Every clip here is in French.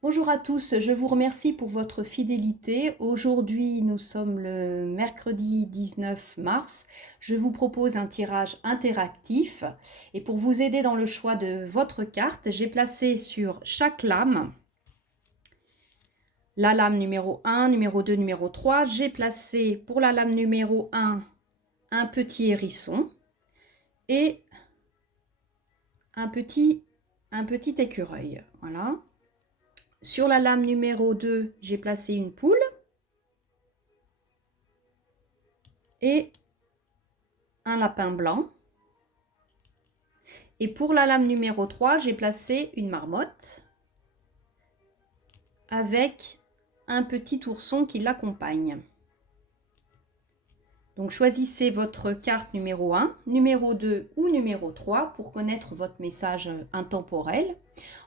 Bonjour à tous, je vous remercie pour votre fidélité. Aujourd'hui, nous sommes le mercredi 19 mars. Je vous propose un tirage interactif et pour vous aider dans le choix de votre carte, j'ai placé sur chaque lame, la lame numéro 1, numéro 2, numéro 3, j'ai placé pour la lame numéro 1 un petit hérisson et un petit écureuil. Voilà. Sur la lame numéro 2, j'ai placé une poule et un lapin blanc. Et pour la lame numéro 3, j'ai placé une marmotte avec un petit ourson qui l'accompagne. Donc choisissez votre carte numéro 1, numéro 2 ou numéro 3 pour connaître votre message intemporel.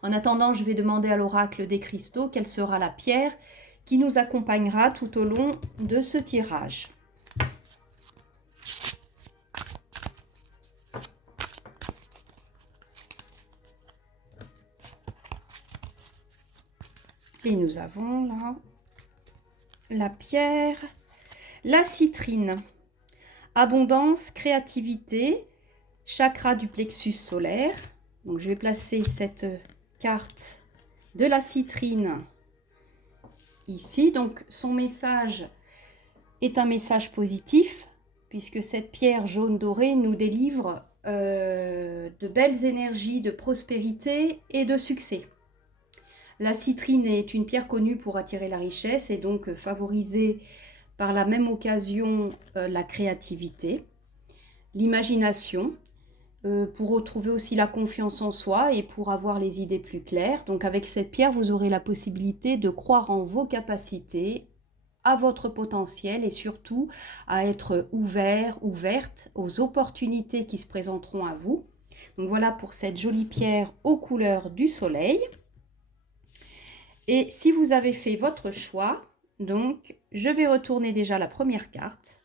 En attendant, je vais demander à l'oracle des cristaux quelle sera la pierre qui nous accompagnera tout au long de ce tirage. Et nous avons là la pierre, la citrine. Abondance, créativité, chakra du plexus solaire. Donc je vais placer cette carte de la citrine ici. Donc son message est un message positif puisque cette pierre jaune dorée nous délivre de belles énergies de prospérité et de succès. La citrine est une pierre connue pour attirer la richesse et donc favoriser par la même occasion la créativité, l'imagination, pour retrouver aussi la confiance en soi et pour avoir les idées plus claires. Donc avec cette pierre, vous aurez la possibilité de croire en vos capacités, à votre potentiel et surtout à être ouverte aux opportunités qui se présenteront à vous. Donc voilà pour cette jolie pierre aux couleurs du soleil. Et si vous avez fait votre choix, donc je vais retourner déjà la première carte.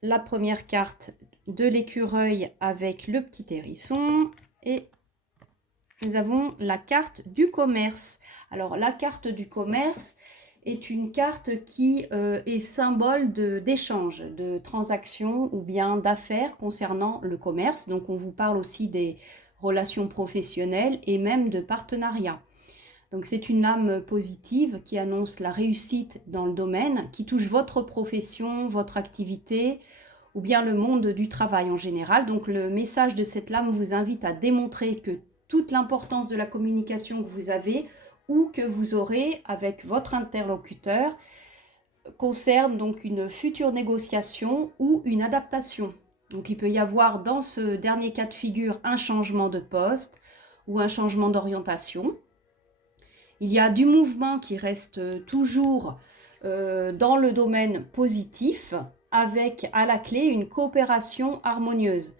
La première carte de l'écureuil avec le petit hérisson et nous avons la carte du commerce. Alors la carte du commerce est une carte qui est symbole d'échange, de transactions ou bien d'affaires concernant le commerce. Donc on vous parle aussi des relations professionnelles et même de partenariats. Donc c'est une lame positive qui annonce la réussite dans le domaine, qui touche votre profession, votre activité ou bien le monde du travail en général. Donc le message de cette lame vous invite à démontrer que toute l'importance de la communication que vous avez ou que vous aurez avec votre interlocuteur concerne donc une future négociation ou une adaptation. Donc il peut y avoir dans ce dernier cas de figure un changement de poste ou un changement d'orientation. Il y a du mouvement qui reste toujours dans le domaine positif, avec à la clé une coopération harmonieuse.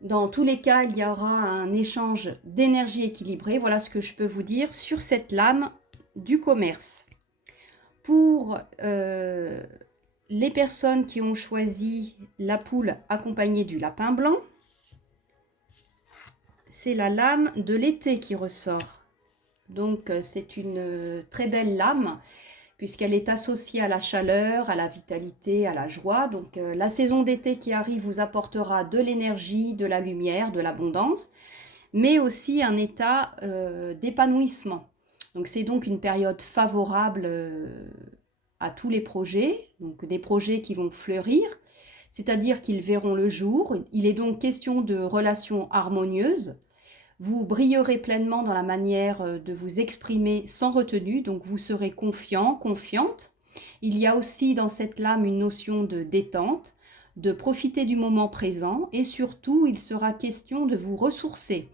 Dans tous les cas, il y aura un échange d'énergie équilibrée. Voilà ce que je peux vous dire sur cette lame du commerce. Pour les personnes qui ont choisi la poule accompagnée du lapin blanc, c'est la lame de l'été qui ressort. Donc c'est une très belle lame puisqu'elle est associée à la chaleur, à la vitalité, à la joie. Donc la saison d'été qui arrive vous apportera de l'énergie, de la lumière, de l'abondance, mais aussi un état d'épanouissement. Donc c'est donc une période favorable à tous les projets, donc des projets qui vont fleurir, c'est-à-dire qu'ils verront le jour. Il est donc question de relations harmonieuses. Vous brillerez pleinement dans la manière de vous exprimer sans retenue, donc vous serez confiant, confiante. Il y a aussi dans cette lame une notion de détente, de profiter du moment présent et surtout il sera question de vous ressourcer.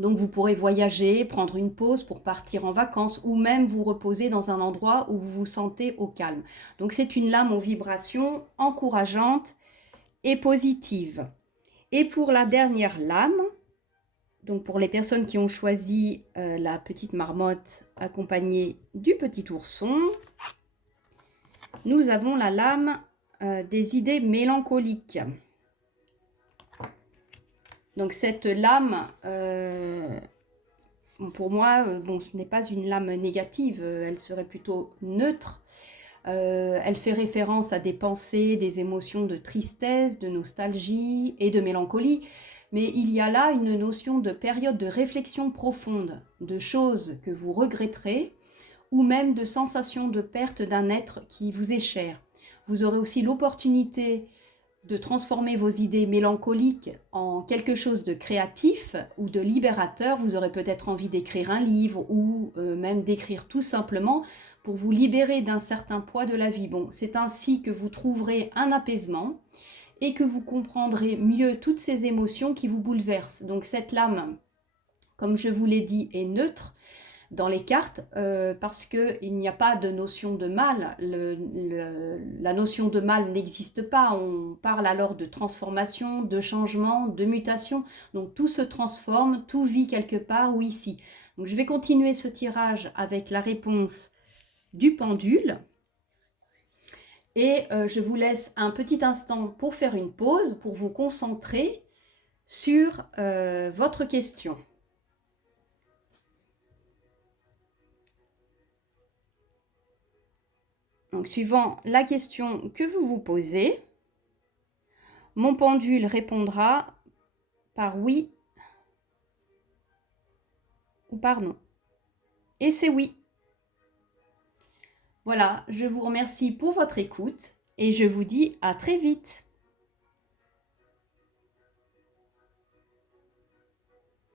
Donc vous pourrez voyager, prendre une pause pour partir en vacances ou même vous reposer dans un endroit où vous vous sentez au calme. Donc c'est une lame aux vibrations encourageantes et positives. Et pour la dernière lame, donc pour les personnes qui ont choisi la petite marmotte accompagnée du petit ourson, nous avons la lame des idées mélancoliques. Donc cette lame pour moi, bon, ce n'est pas une lame négative, elle serait plutôt neutre. Elle fait référence à des pensées, des émotions de tristesse, de nostalgie et de mélancolie. Mais il y a là une notion de période de réflexion profonde, de choses que vous regretterez, ou même de sensation de perte d'un être qui vous est cher. Vous aurez aussi l'opportunité de transformer vos idées mélancoliques en quelque chose de créatif ou de libérateur. Vous aurez peut-être envie d'écrire un livre ou même d'écrire tout simplement pour vous libérer d'un certain poids de la vie. Bon, c'est ainsi que vous trouverez un apaisement et que vous comprendrez mieux toutes ces émotions qui vous bouleversent. Donc cette lame, comme je vous l'ai dit, est neutre dans les cartes parce qu'il n'y a pas de notion de mal. La notion de mal n'existe pas. On parle alors de transformation, de changement, de mutation. Donc tout se transforme, tout vit quelque part ou ici. Donc je vais continuer ce tirage avec la réponse du pendule. Et je vous laisse un petit instant pour faire une pause, pour vous concentrer sur votre question. Donc, suivant la question que vous vous posez, mon pendule répondra par oui ou par non. Et c'est oui. Voilà, je vous remercie pour votre écoute et je vous dis à très vite.